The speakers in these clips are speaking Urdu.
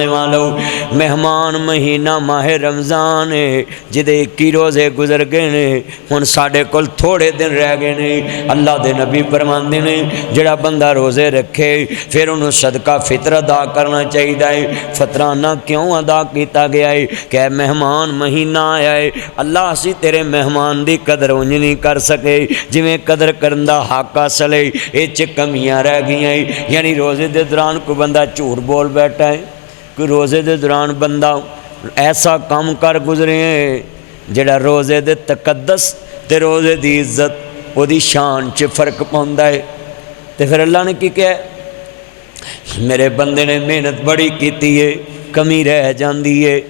ماننے والو مہمان مہینہ ماہ رمضان ہے جدے 21 روزے گزر گئے نے ہن ساڈے کول تھوڑے دن رہ گئے نے اللہ دے نبی فرماندے نے جڑا بندہ روزے رکھے پھر انہوں صدقہ فطر ادا کرنا چاہیے فطرانہ کیوں ادا کیتا گیا ہے کہ مہمان مہینہ آیا ہے اللہ اسی تیرے مہمان دی قدر انج نہیں کر سکے جویں قدر کرن دا حق اصل ہے اے چ کمیاں رہ گئیاں یعنی روزے دے دوران کوئی بندہ جھوٹ بول بیٹھا ہے کوئی روزے دے دوران بندہ ایسا کام کر گزرے ہیں جڑا روزے دے تقدس تے روزے دی عزت وہ دی شان چ فرق پاؤندا ہے تے پھر اللہ نے کی کہا میرے بندے نے محنت بڑی کیتی ہے کمی رہ جاندی ہے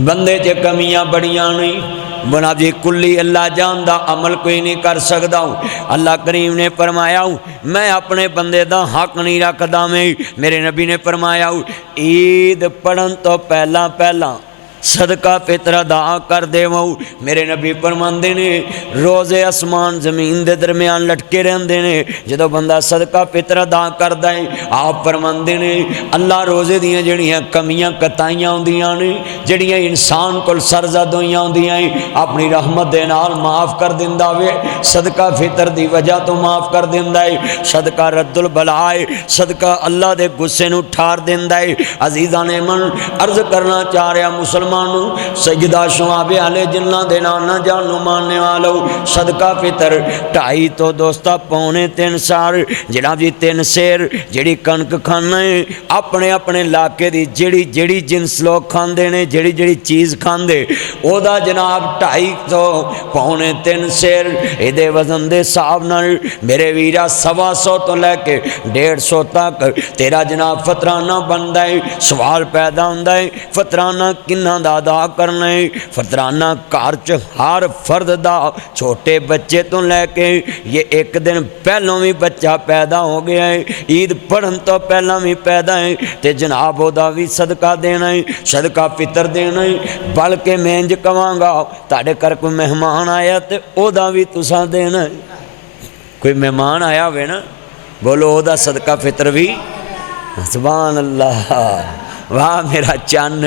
بندے چ کمیاں بڑیاں نہیں بنا جی کلی اللہ جاندا عمل کوئی نہیں کر سکدا اللہ کریم نے فرمایا میں اپنے بندے دا حق نہیں رکھدا میں میرے نبی نے فرمایا عید پڑھن تو پہلا صدقہ فطر ادا کر دے میرے نبی فرماندے نے روزے اسمان زمین دے درمیان لٹکے رہندے نے جدو بندہ صدقہ فطر ادا کردا ہے آپ فرماندے نے اللہ روزے دیاں جڑیاں کمیاں کتائیاں ہوندیاں نے جڑیاں انسان کول سرزد ہوئیاں ہوندیاں اپنی رحمت دے نال معاف کر دیندا وے صدقہ فطر دی وجہ تو معاف کر دیندا ہے صدقہ رد البلا ہے صدقہ اللہ دے غصے نو ٹھار دیندا ہے عزیزان من عرض کرنا چاہ رہا مسلمان سجدہ شعاب علیہ جنہ دینا نہ جانو ماننے والو صدقہ فطر 2.5 تو دوستا 2.25 سار جناب جی 3 سیر جڑی کنک کھانا ہے اپنے اپنے علاقے دی جڑی جنس لوگ کھاندے نے جڑی چیز کھاندے او دا جناب 2.5 تو 2.25 سیر ایدے وزن دے صاحب نال میرے ویرہ 125 تو لے کے 150 تک تیرا جناب فطرانہ بندہ ہے سوال پیدا ہوندہ ہے فطرانہ کنہ دا ادا کرنا ہے فطرانہ کارچ ہر فرد دا چھوٹے بچے تو لے کے یہ ایک دن پہلوں بھی بچہ پیدا ہو گیا ہے عید پڑھن تو پہلا بھی پیدا ہے تے جناب او دا بھی صدقہ دینا ہے صدقہ فطر دینا ہے بلکہ میں انج کہاں گا تاڑے کر کوئی مہمان آیا تے او دا بھی تساں دینا ہے کوئی مہمان آیا ہوئے نا بولو او دا صدقہ فطر بھی سبحان اللہ واہ میرا چن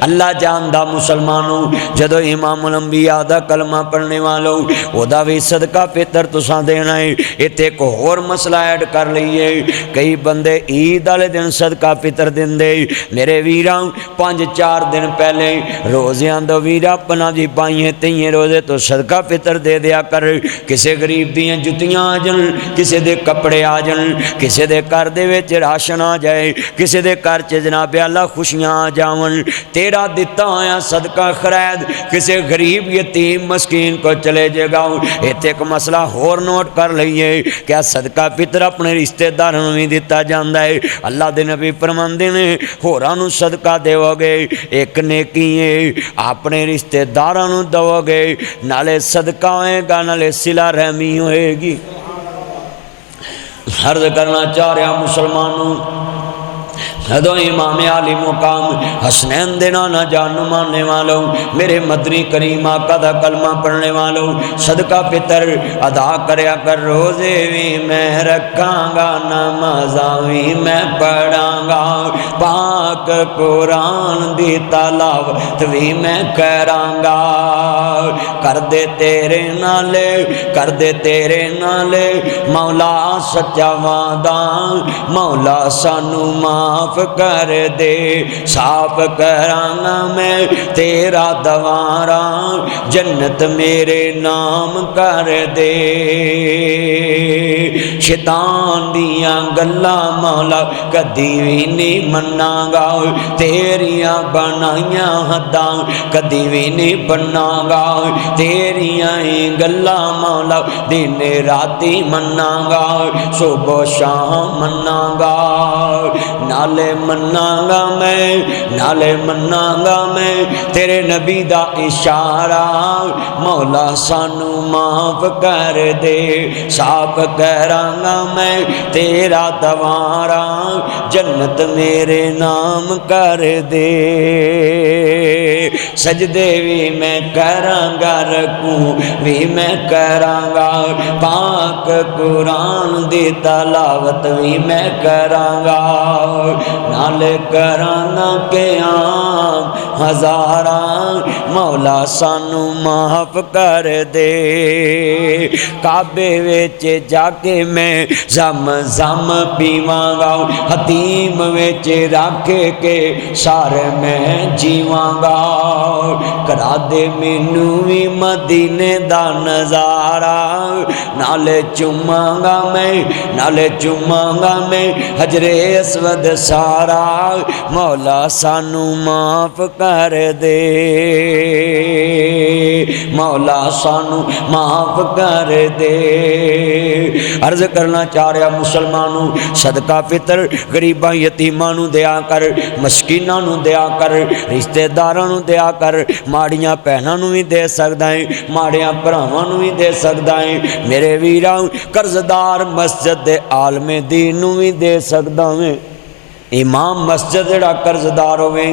اللہ جاندہ مسلمانوں جدو امام الانبیاء دا کلمہ پڑھنے والوں او دا بھی صدقہ فطر تساں دینا ہے ایتے کو اور مسئلہ ایڈ کر لئیے کئی بندے عید والے دن صدقہ فطر دن دے میرے ویران 5-4 دن پہلے روزیاں دو ویرہ پنا جی پائیں تیئیں روزے تو صدقہ فطر دے دیا کر کسے غریب دیاں جتیاں آ جن کسے دے کپڑے آ جن کسے دے کر دے ویچ راشن آ جائے کسے دے کر چے جناب اللہ خوشیاں آ جاون تیرا دیتا آیا صدقہ خرید کسے غریب یتیم مسکین کو چلے جے گاؤں ایتے ایک مسئلہ اور نوٹ کر لئیے کیا صدقہ فطر اپنے رشتہ داروں میں دیتا جاندہ ہے اللہ دے نبی فرماندے نے ہورانو صدقہ دیو گے ایک نیکی ہے اپنے رشتہ داروں دیو گے نالے صدقہ ہوئے گا نالے صلہ رحمی ہوئے گی عرض کرنا چاہ رہا مسلمانوں حدو امام علی مقام حسنین دینا نہ جانو ماننے والوں میرے مدنی کریم آقا دا کلمہ پڑھنے والوں صدقہ فطر ادا کریا کر روزے بھی میں رکھاں گا نمازاں بھی میں پڑھاں گا پاک قرآن دی تلاوت بھی میں کراں گا کر دے تیرے نالے مولا سچا وعدہ مولا سانو معاف کر دے صاف کرانا میں تیرا دوارا جنت میرے نام کر دے شیطان دیاں گلا مولا کدی بھی نہیں منا گا تیریاں بنائیاں حداں کدی بھی نہیں بنا گا تیریاں گلا مولا دن راتی منا گا صبح شام منا گا نالے منا گا میں تیرے نبی دا اشارہ مولا سانو معاف کر دے صاف کراں گا میں تیرا دوارا جنت میرے نام کر دے سجدے بھی میں کرانگا رکوں بھی میں کرانگا پاک قرآن دی تلاوت بھی میں کرانگا نال کرانا قیام ہزاراں مولا سانو معاف کر دے کعبے وچ جا کے میں زم زم پیواں گا حتیم وچ رکھ کے سارے میں جیواں گا کرا دے مینوں وی مدینے دا نظارہ نالے چوماں گا میں حجر اسود سارا مولا سانو معاف کر دے مولا سانو معاف کر دے عرض کرنا چاہ رہا مسلمانوں صدقہ فطر غریباں یتیماں نو دیا کر مسکیناں نو دیا کر رشتہ داراں نو دیا کر ماڑیاں بہناں نو بھی دے سکدا ہے ماڑیاں بھراواں نو بھی دے سکدا ہے میرے ویراں قرضدار مسجد دے عالم دین نو بھی دے سکدا ہے امام مسجد جڑا قرضدار ہوئے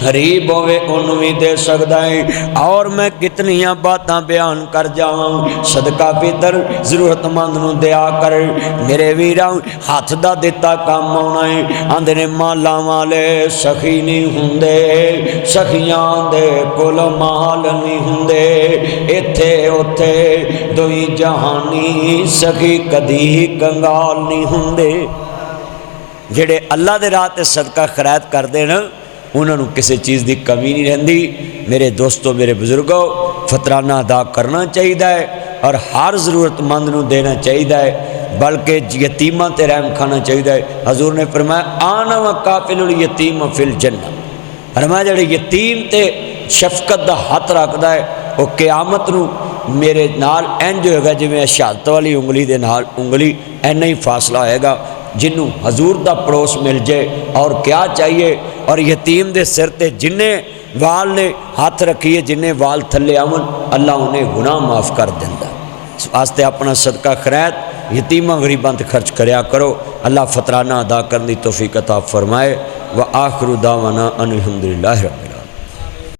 غریب ہوئے انہوں بھی دے سکتا ہے اور میں کتنیاں باتاں بیان کر جاؤں صدقہ فطر ضرورت مند نو دیا کر میرے ویراں ہاتھ دا دیتا کام ہونا ہے آندے نے مالاں والے سخی نہیں ہوندے سخیاں دے کول مال نہیں ہوندے ایتھے اوتھے دوئی جہانی سخی کدی کنگال نہیں ہوندے جڑے اللہ دے راہ تے صدقہ خیرات کر دے نا انہوں نے کسی چیز دی کمی نہیں رہندی میرے دوستو میرے بزرگوں فطرانہ ادا کرنا چاہیے اور ہر ضرورت مند نو دینا چاہیے بلکہ یتیمہ تے رحم کھانا چاہیے حضور نے فرمایا آنا و کافل الیتیم فی الجنہ فرمایا جڑے یتیم تے شفقت دا ہاتھ رکھدا ہے وہ قیامت نو میرے نال انج ہوئے گا جی میں شہادت والی انگلی دے نال انگلی اینا ہی فاصلہ ہوئے گا جنوں حضور دا پڑوس مل جائے اور کیا چاہیے اور یتیم دے سر تے جنہیں وال نے ہاتھ رکھیے جنہیں وال تھلے آمن اللہ انہیں گناہ معاف کر دیندہ اس واسطے اپنا صدقہ خیرات یتیمہ غریباں تے خرچ کریا کرو اللہ فطرانہ ادا کرنے توفیق عطا فرمائے وآخر دعوانا ان الحمدللہ رب العالمین